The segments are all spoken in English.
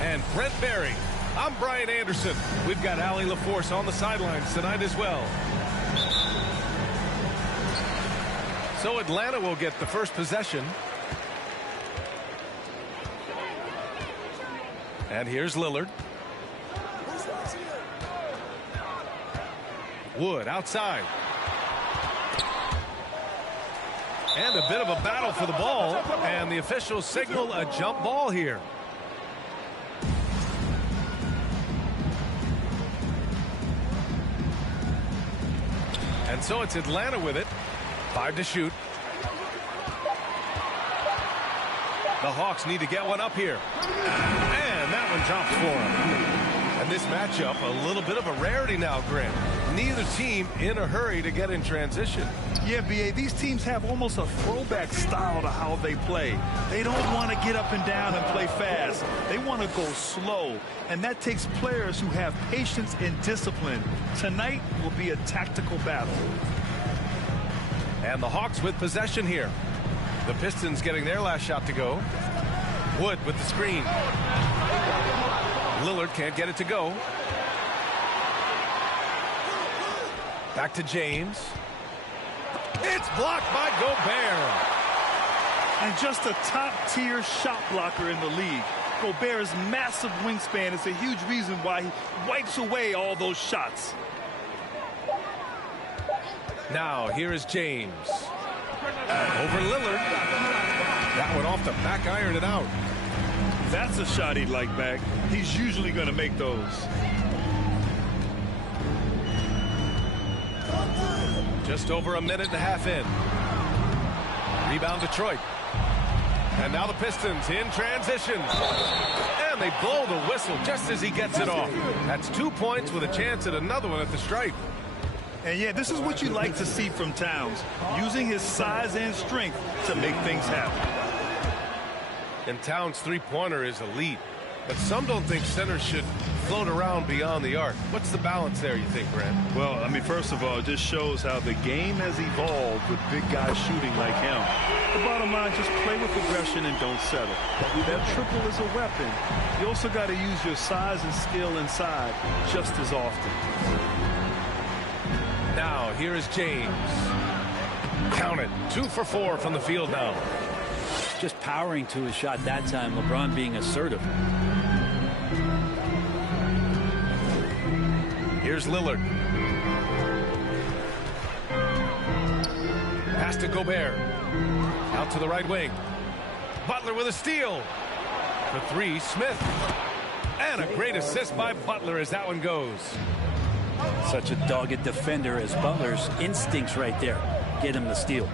And Brent Barry. I'm Brian Anderson. We've got Allie LaForce on the sidelines tonight as well. So Atlanta will get the first possession. And here's Lillard. Wood outside. And a bit of a battle for the ball. And the officials signal a jump ball here. And so it's Atlanta with it. 5 to shoot. The Hawks need to get one up here. And that one drops for them. And this matchup, a little bit of a rarity now, Grant. Neither team in a hurry to get in transition. Yeah, B.A., these teams have almost a throwback style to how they play. They don't want to get up and down and play fast. They want to go slow, and that takes players who have patience and discipline. Tonight will be a tactical battle. And the Hawks with possession here. The Pistons getting their last shot to go. Wood with the screen. Lillard can't get it to go. Back to James. It's blocked by Gobert. And just a top-tier shot blocker in the league. Gobert's massive wingspan is a huge reason why he wipes away all those shots. Now, here is James. Over Lillard. That one off the back, iron it out. That's a shot he'd like back. He's usually going to make those. Just over a minute and a half in. Rebound Detroit. And now the Pistons in transition. And they blow the whistle just as he gets it off. That's 2 points with a chance at another one at the stripe. And yeah, this is what you like to see from Towns, using his size and strength to make things happen. And Towns' three-pointer is elite. But some don't think centers should float around beyond the arc. What's the balance there, you think, Grant? Well, I mean, first of all, it just shows how the game has evolved with big guys shooting like him. The bottom line, just play with aggression and don't settle. That triple is a weapon. You also got to use your size and skill inside just as often. Now, here is James. Count it. 2 for 4 from the field now. Just powering to his shot that time. LeBron being assertive. Here's Lillard. Pass to Gobert. Out to the right wing. Butler with a steal. For 3, Smith. And a great assist by Butler as that one goes. Such a dogged defender as Butler's instincts right there. Get him the steal.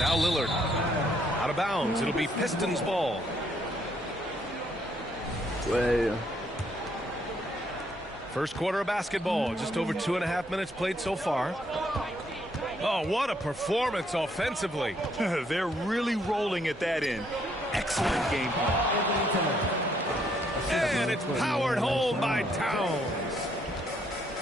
Now Lillard. Out of bounds. It'll be Pistons ball. Well, First quarter of basketball. Just over 2.5 minutes played so far. Oh, what a performance offensively. They're really rolling at that end. Excellent game plan. And it's powered home by Towns.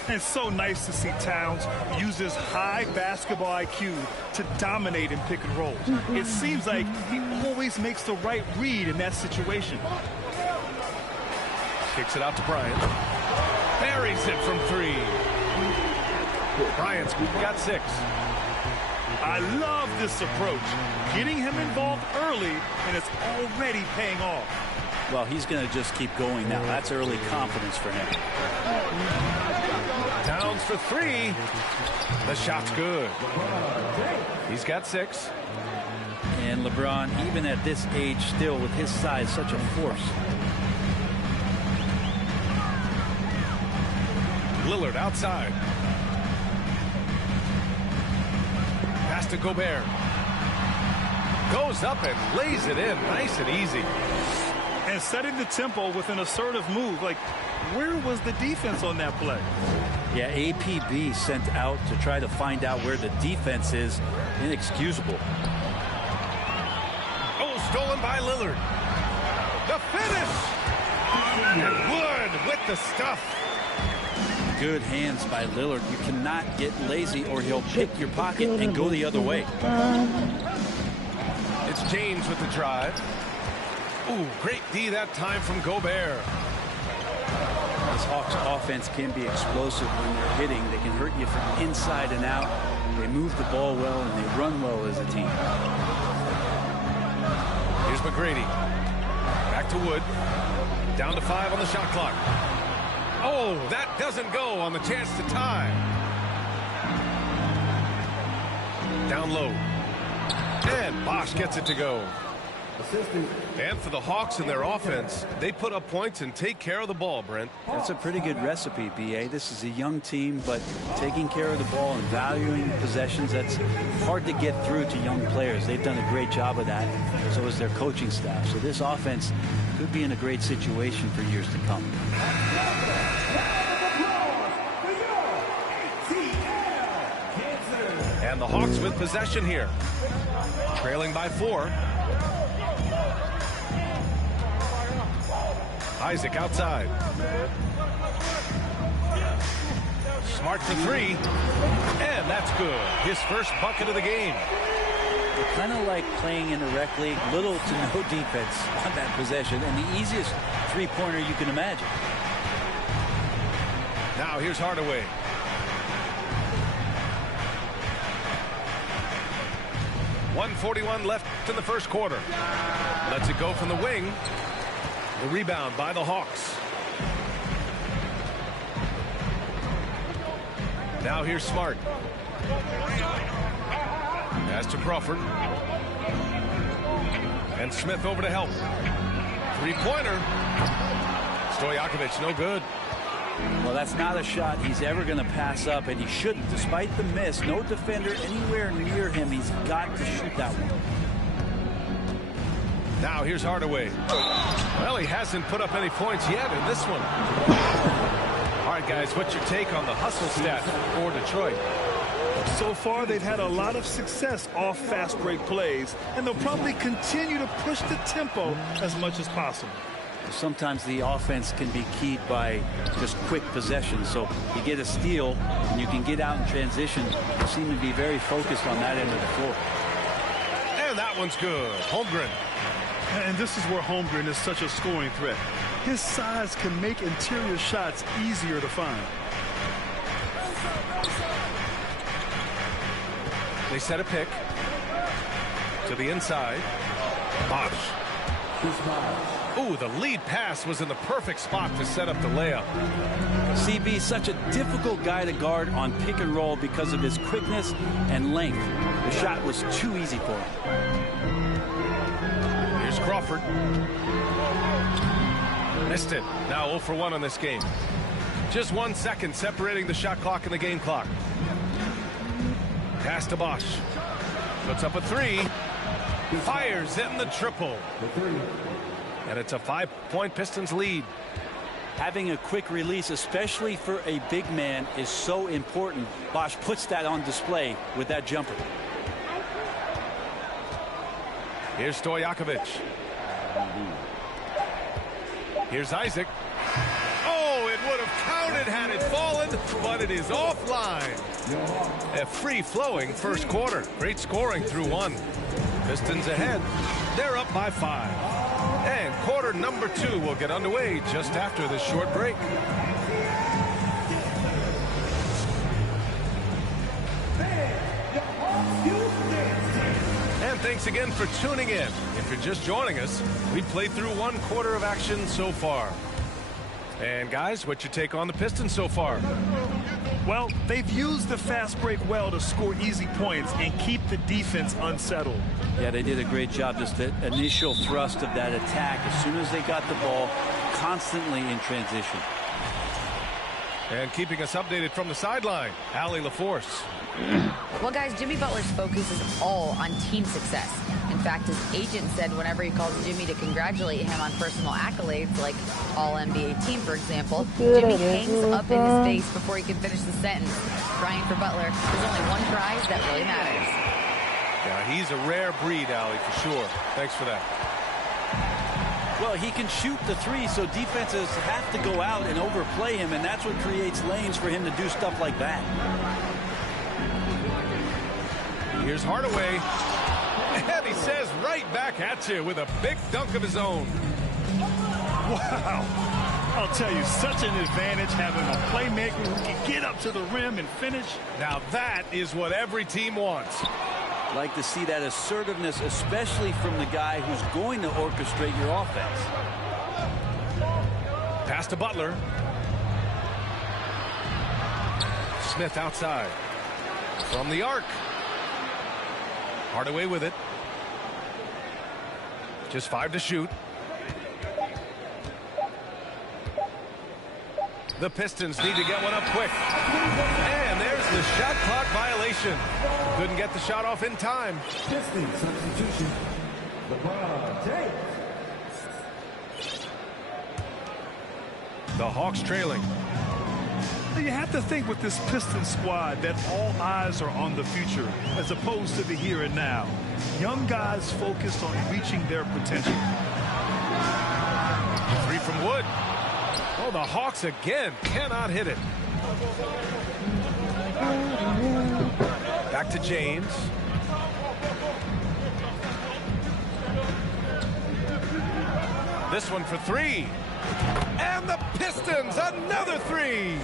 It's so nice to see Towns use his high basketball IQ to dominate in pick and rolls. It seems like he always makes the right read in that situation. Kicks it out to Bryant. Buries it from 3. Bryant's got 6. I love this approach. Getting him involved early, and it's already paying off. Well, he's going to just keep going now. That's early confidence for him. Towns for 3. The shot's good. He's got 6. And LeBron, even at this age, still with his size, such a force. Lillard outside. Pass to Gobert. Goes up and lays it in nice and easy. And setting the tempo with an assertive move. Like, where was the defense on that play? Yeah, APB sent out to try to find out where the defense is. Inexcusable. Oh, stolen by Lillard. The finish! And Wood with the stuff. good hands by Lillard. You cannot get lazy or he'll pick your pocket and go the other way. It's James with the drive. Ooh, great D that time from Gobert. This Hawks offense can be explosive when they're hitting. They can hurt you from inside and out. They move the ball well and they run well as a team. Here's McGrady. Back to Wood. Down to 5 on the shot clock. Oh, that doesn't go on the chance to tie. Down low. And Bosch gets it to go. And for the Hawks and their offense, they put up points and take care of the ball, Brent. That's a pretty good recipe, B.A. This is a young team, but taking care of the ball and valuing possessions, that's hard to get through to young players. They've done a great job of that, so is their coaching staff. So this offense could be in a great situation for years to come. And the Hawks with possession here. Trailing by 4. Isaac outside. Smart for 3. And that's good. His first bucket of the game. They're kind of like playing in the rec league. Little to no defense on that possession. And the easiest three-pointer you can imagine. Now here's Hardaway. .141 left in the first quarter. Lets it go from the wing. The rebound by the Hawks. Now here's Smart. Pass to Crawford. And Smith over to help. Three-pointer. Stojakovic, no good. Well, that's not a shot he's ever going to pass up, and he shouldn't. Despite the miss, no defender anywhere near him. He's got to shoot that one. Now here's Hardaway. Well, he hasn't put up any points yet in this one. All right, guys, what's your take on the hustle stat for Detroit? So far, they've had a lot of success off fast break plays, and they'll probably continue to push the tempo as much as possible. Sometimes the offense can be keyed by just quick possession. So you get a steal and you can get out in transition. You seem to be very focused on that end of the floor. And that one's good. Holmgren. And this is where Holmgren is such a scoring threat. His size can make interior shots easier to find. They set a pick to the inside. Bosch. Ooh, the lead pass was in the perfect spot to set up the layup. CB, such a difficult guy to guard on pick and roll because of his quickness and length. The shot was too easy for him. Here's Crawford. Missed it. Now 0 for 1 on this game. Just 1 second separating the shot clock and the game clock. Pass to Bosch. Puts up a 3. Fires in the triple. And it's a 5-point Pistons lead. Having a quick release, especially for a big man, is so important. Bosch puts that on display with that jumper. Here's Stojakovic. Here's Isaac. Oh, it would have counted had it fallen, but it is offline. A free-flowing first quarter. Great scoring through 1. Pistons ahead. They're up by 5. And quarter number 2 will get underway just after this short break. And thanks again for tuning in. If you're just joining us, we played through 1 quarter of action so far. And guys, what's your take on the Pistons so far? Well, they've used the fast break well to score easy points and keep the defense unsettled. Yeah, they did a great job. Just the initial thrust of that attack, as soon as they got the ball, constantly in transition. And keeping us updated from the sideline, Allie LaForce. Well, guys, Jimmy Butler's focus is all on team success. In fact, his agent said whenever he calls Jimmy to congratulate him on personal accolades, like All-NBA team, for example, Jimmy hangs up in his face before he can finish the sentence. Crying for Butler, there's only one prize that really matters. Yeah, he's a rare breed, Allie, for sure. Thanks for that. Well, he can shoot the three, so defenses have to go out and overplay him, and that's what creates lanes for him to do stuff like that. Here's Hardaway. And he says right back at you with a big dunk of his own. Wow. I'll tell you, such an advantage having a playmaker who can get up to the rim and finish. Now that is what every team wants. Like to see that assertiveness, especially from the guy who's going to orchestrate your offense. Pass to Butler. Smith outside. From the arc. Hardaway with it. Just 5 to shoot. The Pistons need to get one up quick. And there's the shot clock violation. Couldn't get the shot off in time. Pistons substitution. LeBron James. The Hawks trailing. You have to think with this Pistons squad that all eyes are on the future as opposed to the here and now. Young guys focused on reaching their potential. 3 from Wood. Oh, the Hawks again cannot hit it. Back to James. This one for 3. And the Pistons, another 3.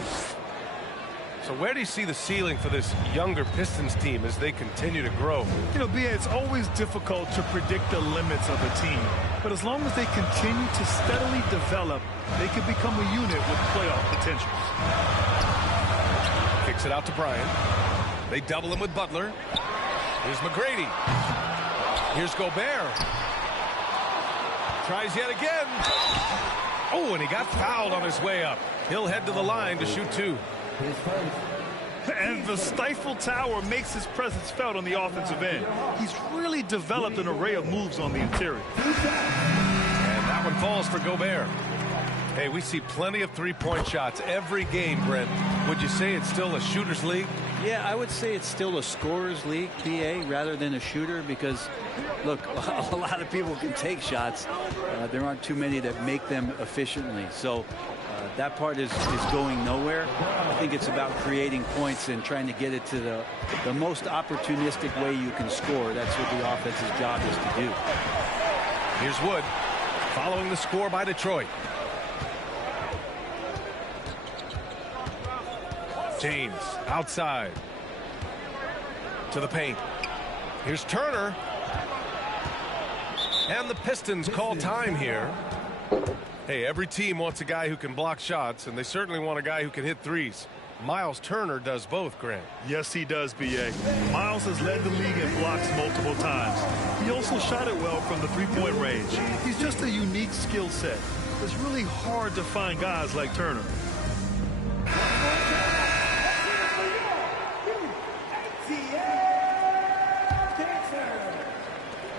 So where do you see the ceiling for this younger Pistons team as they continue to grow? You know, B.A., it's always difficult to predict the limits of a team. But as long as they continue to steadily develop, they can become a unit with playoff potential. Kicks it out to Bryant. They double him with Butler. Here's McGrady. Here's Gobert. Tries yet again. Oh, and he got fouled on his way up. He'll head to the line to shoot 2. And the Stifle Tower makes his presence felt on the offensive end. He's really developed an array of moves on the interior. And that one falls for Gobert. Hey, we see plenty of three-point shots every game, Brent. Would you say it's still a shooter's league? Yeah, I would say it's still a scorer's league, BA, rather than a shooter because, look, a lot of people can take shots. There aren't too many that make them efficiently. So that part is going nowhere. I think it's about creating points and trying to get it to the most opportunistic way you can score. That's what the offense's job is to do. Here's Wood following the score by Detroit. James outside to the paint. Here's Turner. And the Pistons call time here. Hey, every team wants a guy who can block shots, and they certainly want a guy who can hit threes. Miles Turner does both, Grant. Yes, he does, B.A. Miles has led the league in blocks multiple times. He also shot it well from the three-point range. He's just a unique skill set. It's really hard to find guys like Turner.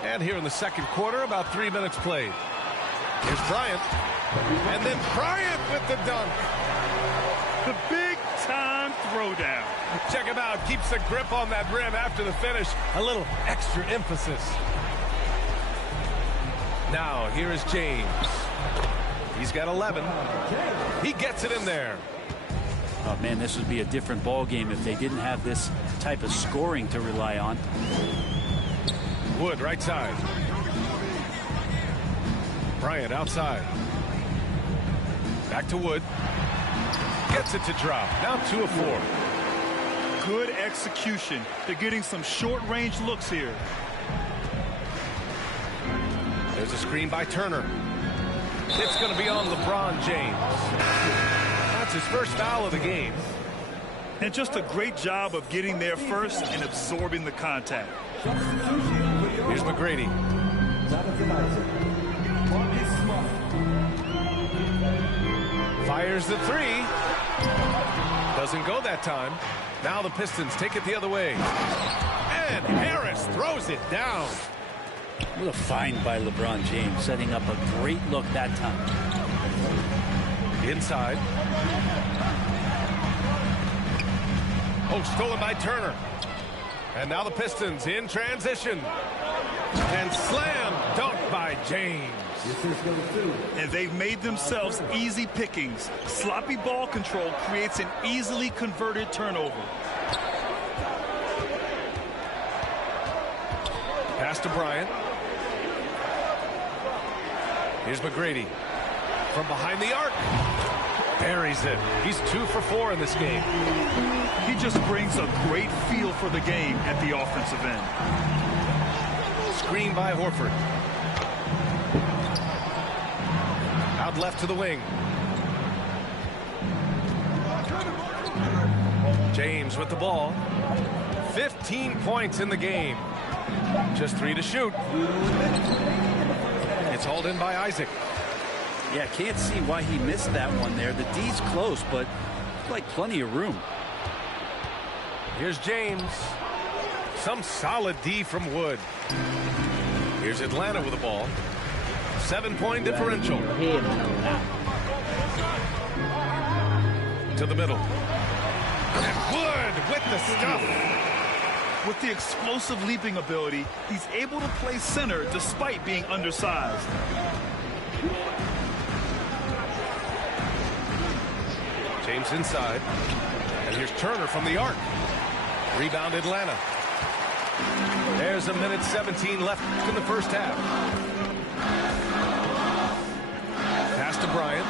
And here in the second quarter, about 3 minutes played. Here's Bryant. And then Bryant with the dunk. The big-time throwdown. Check him out. Keeps the grip on that rim after the finish. A little extra emphasis. Now, here is James. He's got 11. He gets it in there. Oh, man, this would be a different ball game if they didn't have this type of scoring to rely on. Wood, right side. Bryant outside. Back to Wood. Gets it to drop. Now 2 of 4. Good execution. They're getting some short-range looks here. There's a screen by Turner. It's going to be on LeBron James. That's his first foul of the game. And just a great job of getting there first and absorbing the contact. Here's McGrady. Fires the 3. Doesn't go that time. Now the Pistons take it the other way. And Harris throws it down. What a find by LeBron James, setting up a great look that time. Inside. Oh, stolen by Turner. And now the Pistons in transition. And slam dunk by James. The assist goes to. And they've made themselves easy pickings. Sloppy ball control creates an easily converted turnover. Pass to Bryant. Here's McGrady. From behind the arc. Buries it. He's 2 for 4 in this game. He just brings a great feel for the game at the offensive end. Screen by Horford. Out left to the wing. James with the ball. 15 points in the game. Just 3 to shoot. It's hauled in by Isaac. Yeah, can't see why he missed that one there. The D's close, but like plenty of room. Here's James. Some solid D from Wood. Here's Atlanta with the ball. 7-point differential. To the middle. And Wood with the stuff. With the explosive leaping ability, he's able to play center despite being undersized. James inside. And here's Turner from the arc. Rebound Atlanta. There's 1:17 left in the first half. Pass to Bryant.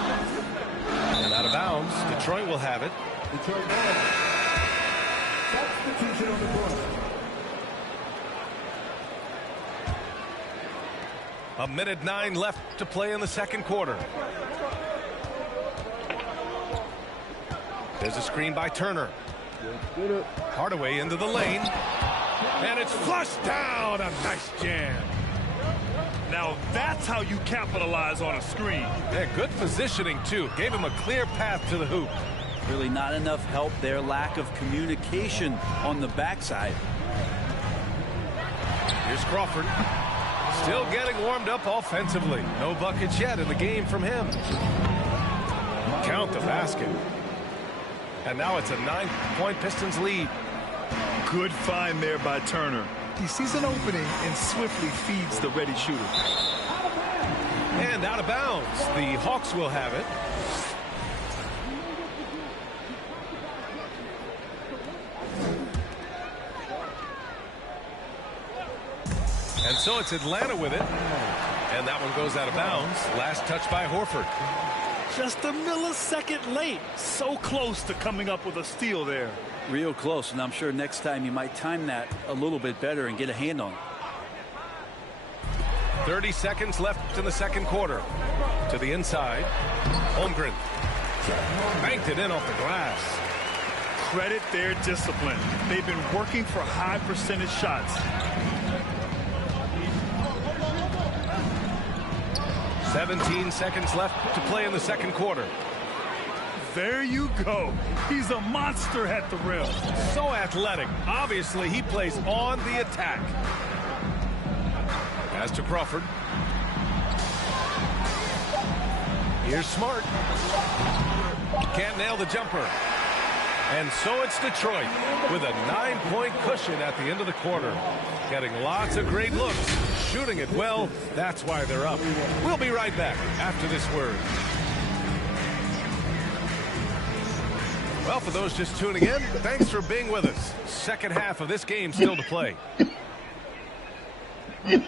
And out of bounds. Detroit will have it. Detroit ball. Substitution on the court. 1:09 left to play in the second quarter. There's a screen by Turner. Hardaway into the lane. And it's flushed down. A nice jam. Now that's how you capitalize on a screen. Yeah, good positioning, too. Gave him a clear path to the hoop. Really not enough help there. Lack of communication on the backside. Here's Crawford. Still getting warmed up offensively. No buckets yet in the game from him. Count the basket. And now it's a 9-point Pistons lead. Good find there by Turner. He sees an opening and swiftly feeds the ready shooter. And out of bounds. The Hawks will have it. And so it's Atlanta with it. And that one goes out of bounds. Last touch by Horford. Just a millisecond late. So close to coming up with a steal there. Real close, and I'm sure next time you might time that a little bit better and get a hand on it. 30 seconds left in the second quarter. To the inside. Holmgren. Banked it in off the glass. Credit their discipline. They've been working for high percentage shots. 17 seconds left to play in the second quarter. There you go. He's a monster at the rim. So athletic. Obviously, he plays on the attack. Pass to Crawford. Here's Smart. Can't nail the jumper. And so it's Detroit with a 9-point cushion at the end of the quarter. Getting lots of great looks. Shooting it well. That's why they're up. We'll be right back after this word. Well, for those just tuning in, thanks for being with us. Second half of this game still to play. They're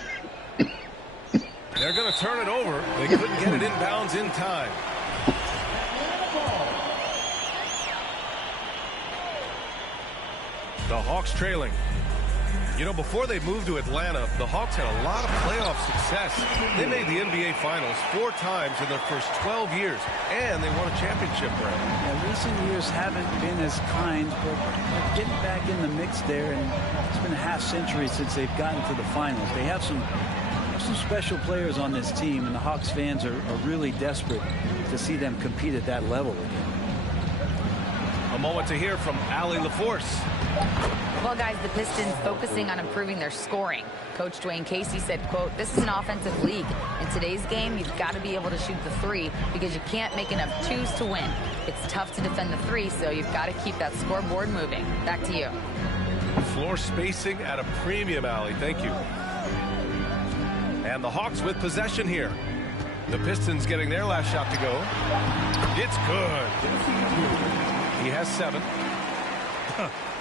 going to turn it over. They couldn't get it inbounds in time. The Hawks trailing. You know, before they moved to Atlanta, the Hawks had a lot of playoff success. They made the NBA Finals 4 times in their first 12 years, and they won a championship ring. Yeah, recent years haven't been as kind, but getting back in the mix there, and it's been a half-century since they've gotten to the finals. They have some special players on this team, and the Hawks fans are really desperate to see them compete at that level again. A moment to hear from Allie LaForce. Well, guys, the Pistons focusing on improving their scoring. Coach Dwayne Casey said, quote, "This is an offensive league. In today's game, you've got to be able to shoot the 3 because you can't make enough 2s to win. It's tough to defend the 3, so you've got to keep that scoreboard moving." Back to you. Floor spacing at a premium, Allie. Thank you. And the Hawks with possession here. The Pistons getting their last shot to go. It's good. He has 7.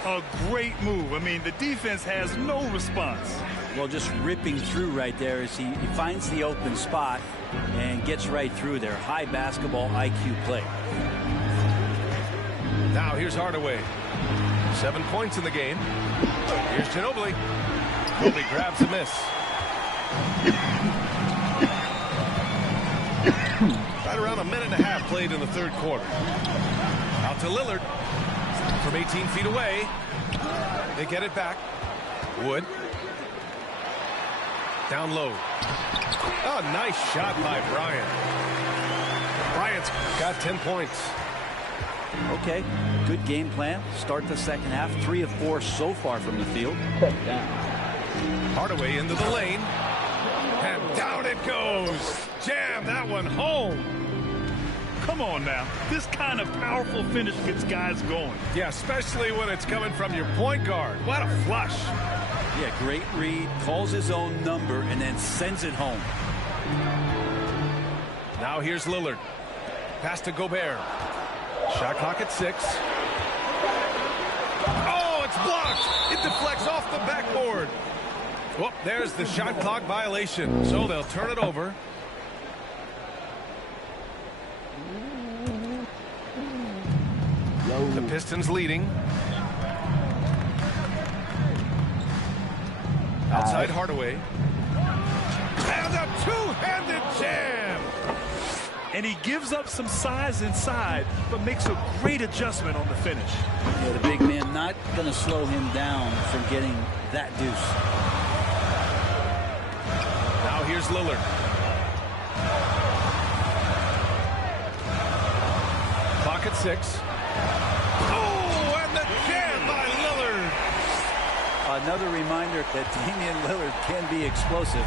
A great move. I mean, the defense has no response. Well, just ripping through right there as he finds the open spot and gets right through there. High basketball IQ play. Now here's Hardaway. 7 points in the game. Here's Ginobili. Ginobili grabs a miss. Right around a minute and a half played in the third quarter. Out to Lillard. From 18 feet away. They get it back. Wood. Down low. Oh, nice shot by Bryant. Bryant's got 10 points. Okay, good game plan. Start the second half. 3 of 4 so far from the field. Hardaway into the lane. And down it goes. Jam that one home. Come on now. This kind of powerful finish gets guys going. Yeah, especially when it's coming from your point guard. What a flush. Yeah, great read. Calls his own number and then sends it home. Now here's Lillard. Pass to Gobert. Shot clock at 6. Oh, it's blocked. It deflects off the backboard. Well, there's the shot clock violation. So they'll turn it over. The Pistons leading. Outside Hardaway. And a two-handed jam. And he gives up some size inside, but makes a great adjustment on the finish. Yeah, the big man not going to slow him down from getting that deuce. Now here's Lillard. Clock at 6. Oh, and the jam by Lillard. Another reminder that Damian Lillard can be explosive,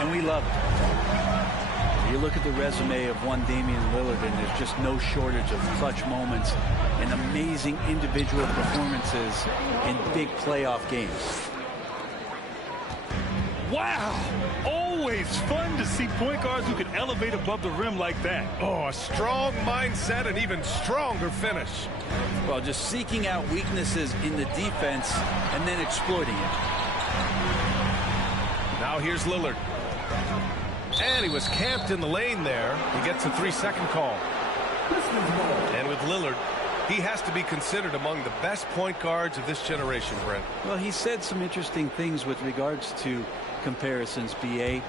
and we love it. You look at the resume of one Damian Lillard, and there's just no shortage of clutch moments and amazing individual performances in big playoff games. Wow! Always fun to see point guards who can elevate above the rim like that. Oh, a strong mindset and even stronger finish. Well, just seeking out weaknesses in the defense and then exploiting it. Now here's Lillard. And he was camped in the lane there. He gets a 3-second call. And with Lillard, he has to be considered among the best point guards of this generation, Brent. Well, he said some interesting things with regards to comparisons, B.A.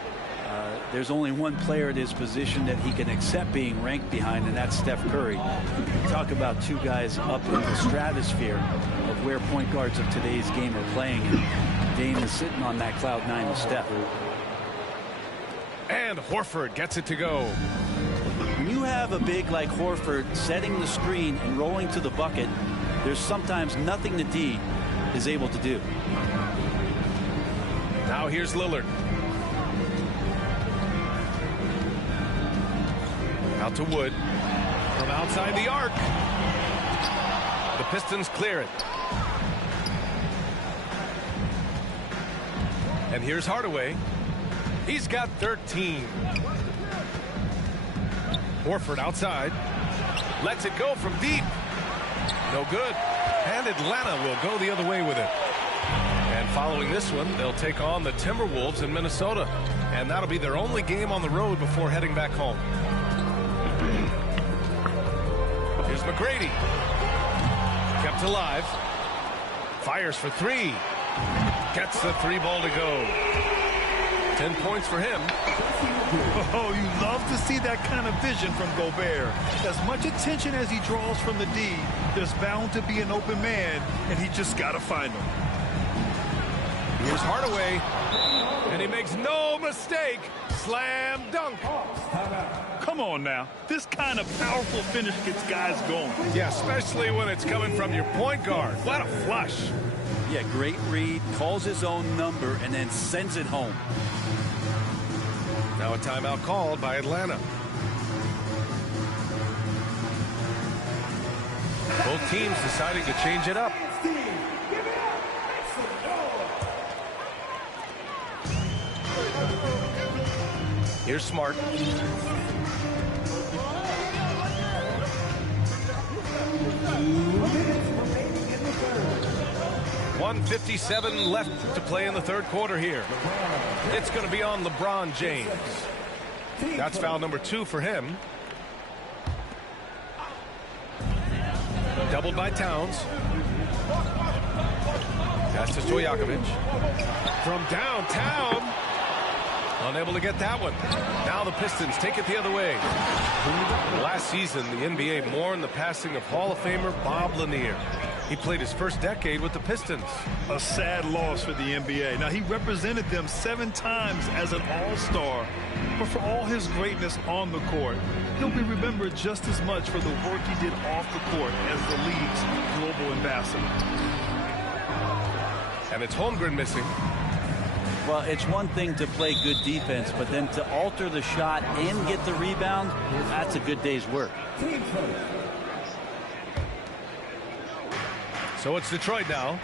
There's only one player at his position that he can accept being ranked behind, and that's Steph Curry. Talk about two guys up in the stratosphere of where point guards of today's game are playing. And Dame is sitting on that cloud 9 with Steph. And Horford gets it to go. When you have a big like Horford setting the screen and rolling to the bucket, there's sometimes nothing that D is able to do. Now here's Lillard. Out to Wood. From outside the arc. The Pistons clear it. And here's Hardaway. He's got 13. Horford outside. Lets it go from deep. No good. And Atlanta will go the other way with it. And following this one, they'll take on the Timberwolves in Minnesota. And that'll be their only game on the road before heading back home. Here's McGrady. Kept alive. Fires for 3. Gets the 3 ball to go. 10 points for him. Oh, you love to see that kind of vision from Gobert. As much attention as he draws from the D, there's bound to be an open man, and he just got to find him. Here's Hardaway, and he makes no mistake. Slam dunk. Come on now. This kind of powerful finish gets guys going. Yeah, especially when it's coming from your point guard. What a flush. Yeah, great read, calls his own number, and then sends it home. Now a timeout called by Atlanta. Both teams deciding to change it up. Here's Smart. 1:57 left to play in the third quarter here. It's going to be on LeBron James. That's foul number 2 for him. Doubled by Towns. Pass to Stojakovic. From downtown. Unable to get that one. Now the Pistons take it the other way. Last season, the NBA mourned the passing of Hall of Famer Bob Lanier. He played his first decade with the Pistons. A sad loss for the NBA. Now, he represented them 7 times as an all-star, but for all his greatness on the court, he'll be remembered just as much for the work he did off the court as the league's global ambassador. And it's Holmgren missing. Well, it's one thing to play good defense, but then to alter the shot and get the rebound, that's a good day's work. So it's Detroit now.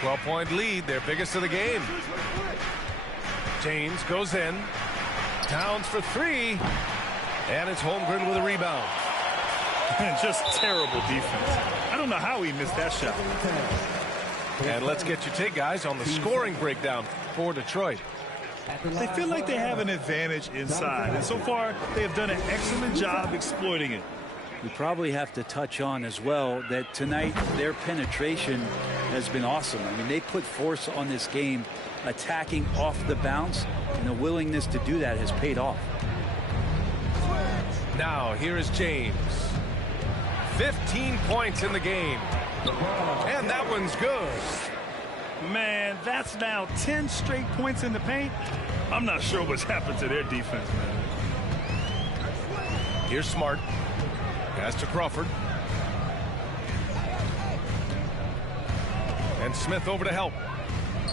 12-point lead, their biggest of the game. James goes in. Towns for 3. And it's Holmgren with a rebound. And just terrible defense. I don't know how he missed that shot. And let's get your take, guys, on the scoring breakdown for Detroit. They feel like they have an advantage inside, and so far they have done an excellent job exploiting it. We probably have to touch on as well that tonight their penetration has been awesome. I mean, they put force on this game, attacking off the bounce, and the willingness to do that has paid off. Now, here is James. 15 points in the game. And that one's good. Man, that's now 10 straight points in the paint. I'm not sure what's happened to their defense, man. Here's Smart. Pass to Crawford. And Smith over to help.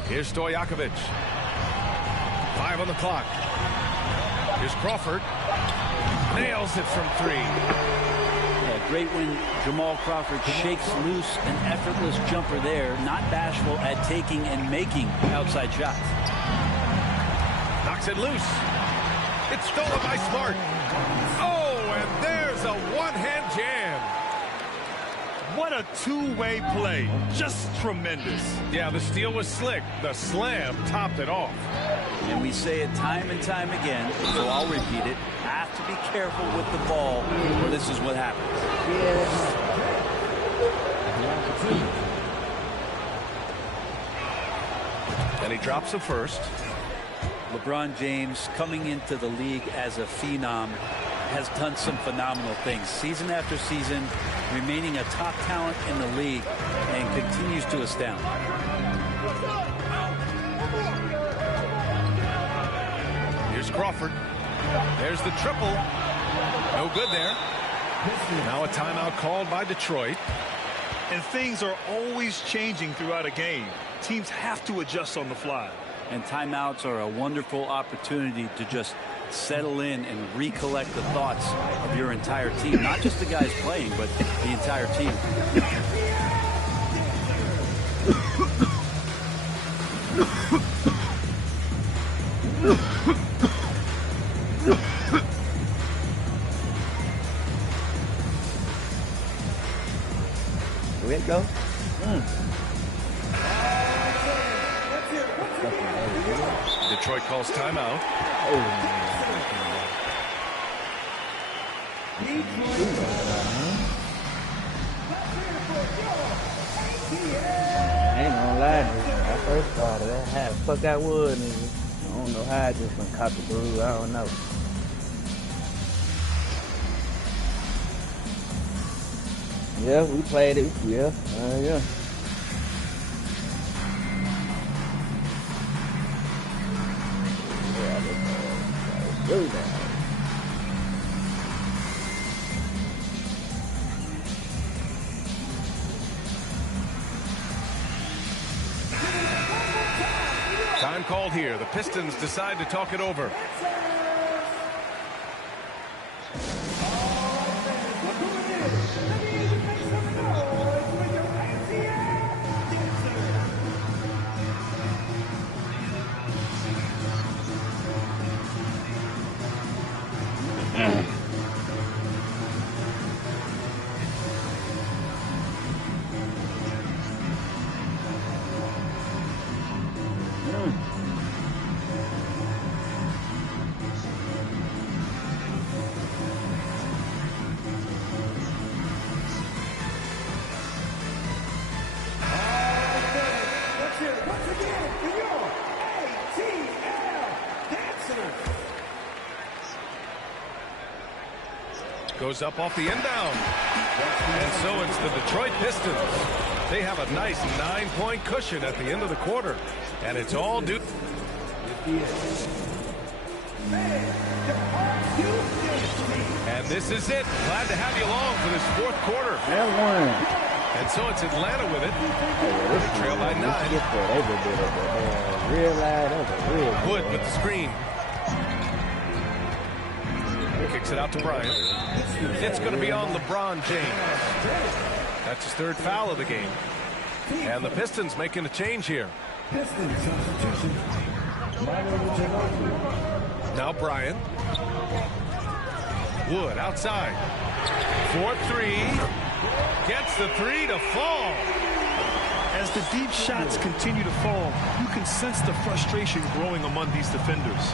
Here's Stojakovic. 5 on the clock. Here's Crawford. Nails it from 3. Great when Jamal Crawford shakes loose an effortless jumper there, not bashful at taking and making outside shots. Knocks it loose. It's stolen by Smart. Oh, and there's a one-hand jam. What a two-way play. Just tremendous. Yeah, the steal was slick. The slam topped it off. And we say it time and time again, so I'll repeat it. Have to be careful with the ball, or this is what happens. And he drops the first. LeBron James, coming into the league as a phenom, has done some phenomenal things. Season after season, remaining a top talent in the league, and continues to astound. Here's Crawford. There's the triple. No good there. Now a timeout called by Detroit. And things are always changing throughout a game. Teams have to adjust on the fly. And timeouts are a wonderful opportunity to just settle in and recollect the thoughts of your entire team. Not just the guys playing, but the entire team. Where it go? Detroit calls timeout. I ain't gonna lie, nigga. I first started that how the fuck I would, nigga. I don't know how I just went cockaboo. I don't know. Yeah, we played it. Yeah, yeah. Do that. Time called here. The Pistons decide to talk it over. Goes up off the inbound. And so it's the Detroit Pistons. They have a nice 9-point cushion at the end of the quarter. And it's all due. And this is it. Glad to have you along for this fourth quarter. And so it's Atlanta with it. They trail by 9. Wood with the screen. Kicks it out to Bryant. It's going to be on LeBron James. That's his third foul of the game. And the Pistons making a change here. Now Bryant. Wood outside. 4-3. Gets the three to fall. As the deep shots continue to fall, you can sense the frustration growing among these defenders.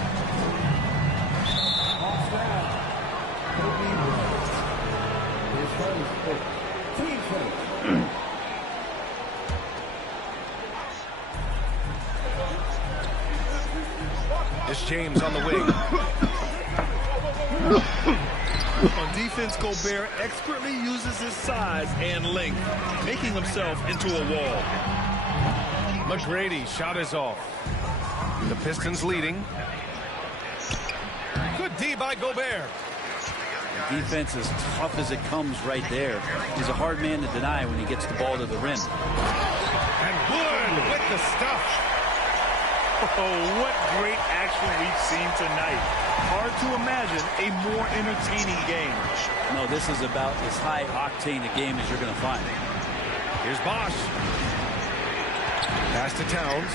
It's James on the wing. On defense, Gobert expertly uses his size and length, making himself into a wall. McGrady shot is off. The Pistons leading. Good D by Gobert. The defense is tough as it comes right there. He's a hard man to deny when he gets the ball to the rim. And Wood with the stuff. Oh, what great action we've seen tonight. Hard to imagine a more entertaining game. No, this is about as high-octane a game as you're going to find. Here's Bosh. Pass to Towns.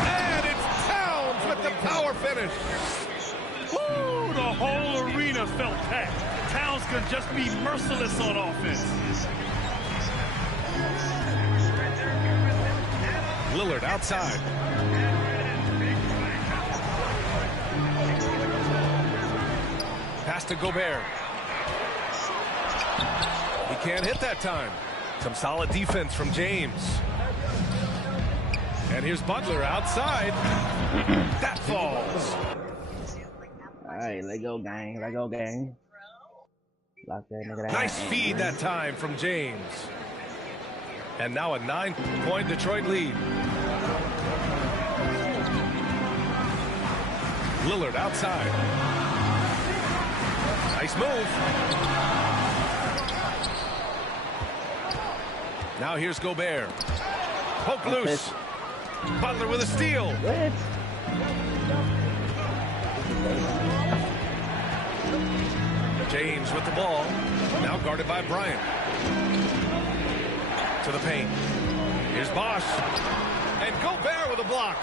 And it's Towns with the power finish. Woo, the whole arena felt packed. Towns can just be merciless on offense. Lillard outside. Pass to Gobert. He can't hit that time. Some solid defense from James. And here's Butler outside. That falls. All right, let go, gang. Let go, gang. Lock that nigga down. Nice feed that time from James. And now a 9-point Detroit lead. Lillard outside. Nice move. Now here's Gobert. Poke loose. Butler with a steal. What? James with the ball. Now guarded by Bryant. To the paint. Here's Bosh. And Gobert with a block.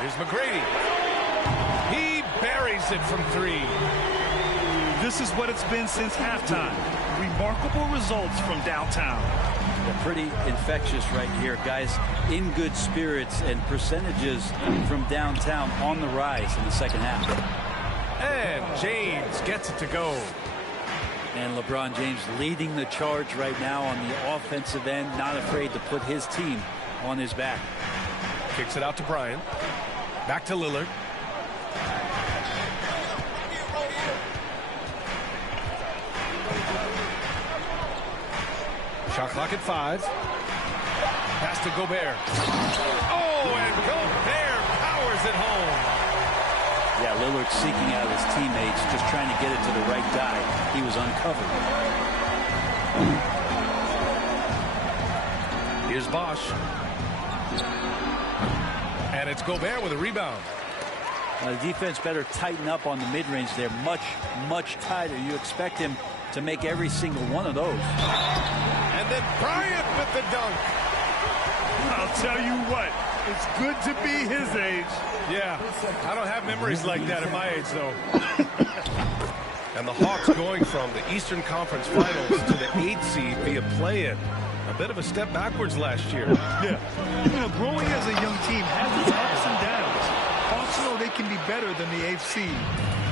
Here's McGrady. He buries it from three. This is what it's been since halftime. Remarkable results from downtown. They're pretty infectious right here, guys. In good spirits, and percentages from downtown on the rise in the second half. And James gets it to go. And LeBron James leading the charge right now on the offensive end, not afraid to put his team on his back. Kicks it out to Bryant. Back to Lillard. Shot clock at 5. Pass to Gobert. Oh, and Gobert powers it home. Yeah, Lillard seeking out his teammates, just trying to get it to the right guy. He was uncovered. Here's Bosh. And it's Gobert with a rebound. The defense better tighten up on the mid-range. They're much, much tighter. You expect him to make every single one of those. And then Bryant with the dunk. I'll tell you what, it's good to be his age. Yeah, I don't have memories like that at my age, though. And the Hawks going from the Eastern Conference Finals to the 8th seed via play-in. A bit of a step backwards last year. Yeah. You know, growing as a young team has its ups and downs. Hawks know they can be better than the 8th seed.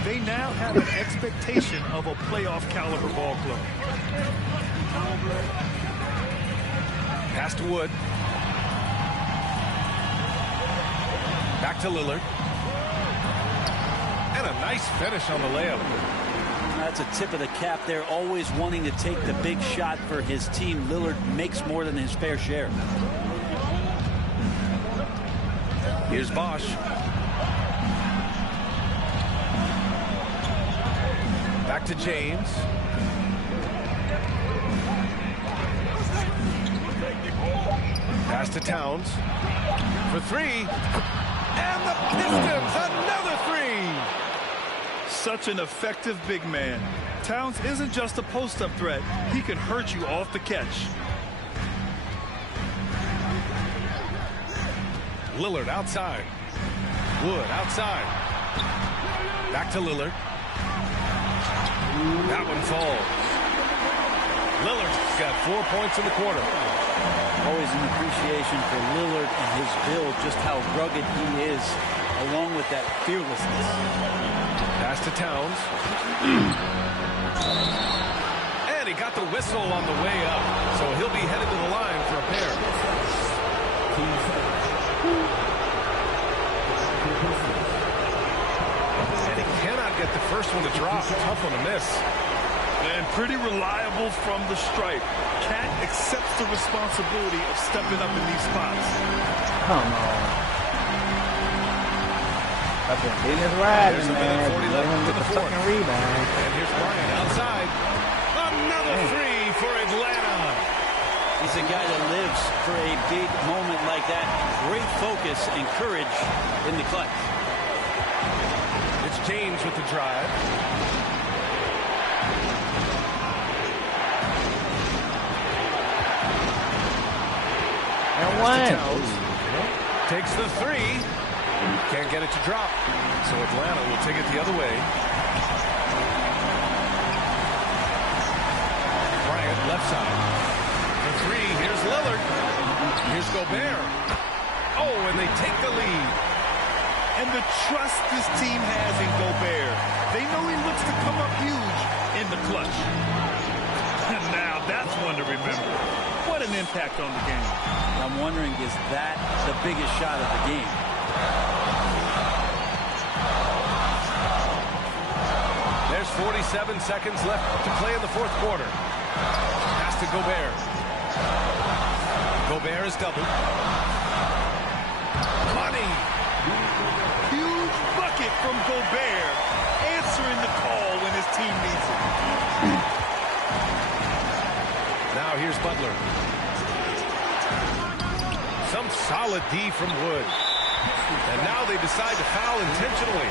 They now have an expectation of a playoff caliber ball club. Pass to Wood. Back to Lillard. And a nice finish on the layup. That's a tip of the cap there, always wanting to take the big shot for his team. Lillard makes more than his fair share. Here's Bosch. Back to James. Pass to Towns. For three. And the Pistons, another three. Such an effective big man. Towns isn't just a post-up threat. He can hurt you off the catch. Lillard outside. Wood outside. Back to Lillard. That one falls. Lillard's got 4 points in the quarter. Always an appreciation for Lillard and his build, just how rugged he is, along with that fearlessness. Pass to Towns. And he got the whistle on the way up, so he'll be headed to the line for a pair. And he cannot get the first one to drop. Tough one to miss. And pretty reliable from the stripe. Cat accepts the responsibility of stepping up in these spots. Come on. I've been getting this riding, man. Let him get the fucking rebound. And here's Bryant outside. Another three for Atlanta. He's a guy that lives for a big moment like that. Great focus and courage in the clutch. It's James with the drive. And one. Takes the three. Can't get it to drop. So Atlanta will take it the other way. Bryant left side. For three, here's Lillard. Here's Gobert. Oh, and they take the lead. And the trust this team has in Gobert. They know he looks to come up huge in the clutch. And now that's one to remember. What an impact on the game. I'm wondering, is that the biggest shot of the game? There's 47 seconds left to play in the fourth quarter. Pass to Gobert. Gobert is doubled. Money. Huge bucket from Gobert, answering the call when his team needs it. Now here's Butler. Some solid D from Wood. And now they decide to foul intentionally.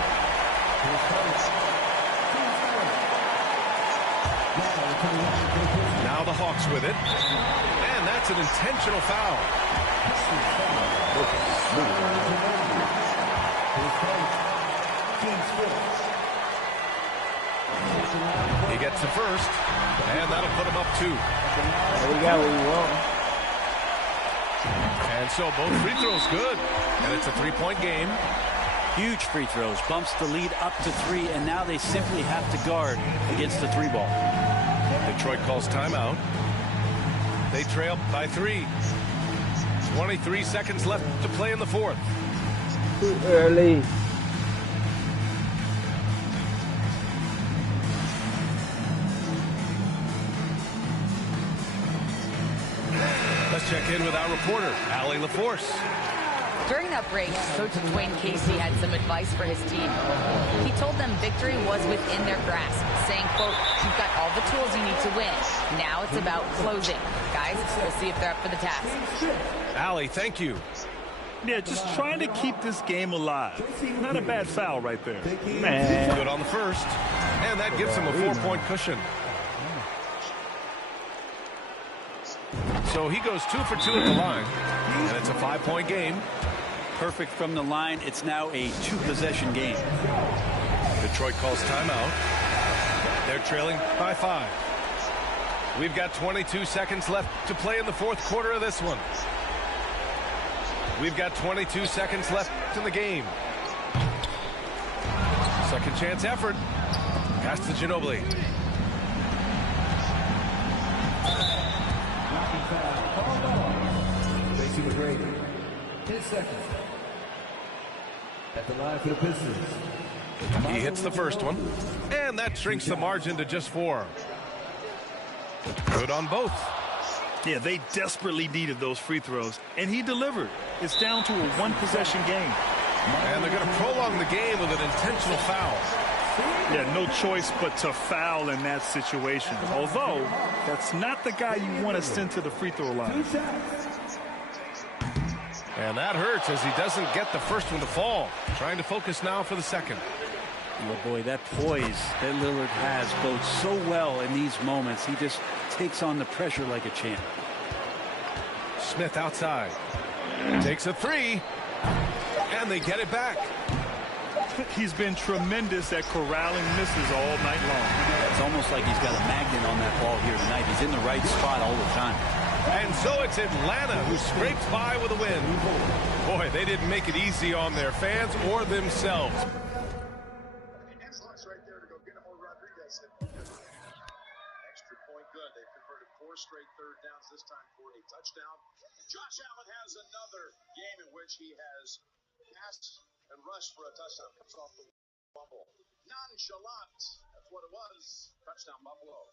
Now the Hawks with it. And that's an intentional foul. He gets the first, and that'll put him up 2. There we go. We won. And so both free throws good, and it's a 3-point game. Huge free throws, bumps the lead up to 3, and now they simply have to guard against the 3-ball. Detroit calls timeout. They trail by 3. 23 seconds left to play in the fourth. Too early. Let's check in with our reporter, Allie LaForce. During that break, Coach Dwayne Casey had some advice for his team. He told them victory was within their grasp, saying, quote, "You've got all the tools you need to win. Now it's about closing. Guys, we'll see if they're up for the task." Allie, thank you. Yeah, just trying to keep this game alive. Not a bad foul right there. Man. Good on the first, and that gives him a 4-point cushion. So he goes 2 for 2 at the line, and it's a 5-point game. Perfect from the line. It's now a 2-possession game. Detroit calls timeout. They're trailing by 5. We've got 22 seconds left to play in the fourth quarter of this one. We've got 22 seconds left in the game. Second chance effort. Pass to Ginobili. Tracy McGrady. 10 seconds. At the line for the Pistons. He hits the first one, and that shrinks the margin to just 4. Good on both. Yeah, they desperately needed those free throws, and he delivered. It's down to a one-possession game. And they're going to prolong the game with an intentional foul. Yeah, no choice but to foul in that situation. Although, that's not the guy you want to send to the free throw line. And that hurts as he doesn't get the first one to fall. Trying to focus now for the second. Oh boy, that poise that Lillard has bodes so well in these moments. He just takes on the pressure like a champ. Smith outside. Takes a 3. And they get it back. He's been tremendous at corralling misses all night long. It's almost like he's got a magnet on that ball here tonight. He's in the right spot all the time. And so it's Atlanta who scrapes by with a win. Boy, they didn't make it easy on their fans or themselves. Right there to go get him on Rodriguez. Extra point good. They've converted 4 straight third downs, this time for a touchdown. Josh Allen has another game in which he has passed and rushed for a touchdown. Comes off the fumble. Nonchalant. That's what it was. Touchdown, Buffalo.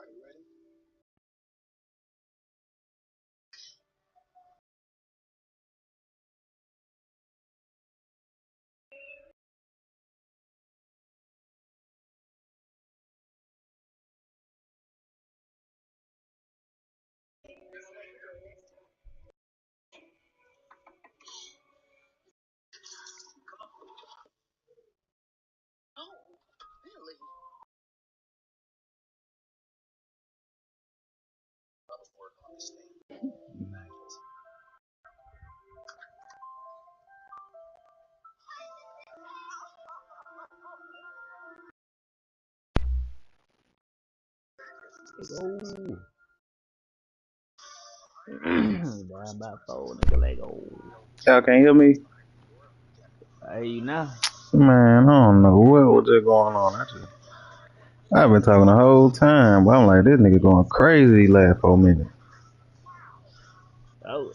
Are you ready? Oh, really? I was working on this thing. Down by 4, nigga, like, oh. Y'all can't hear me? Hey, you now? Man, I don't know what was just going on. I've been talking the whole time, but I'm like, this nigga going crazy last 4 minutes. Oh,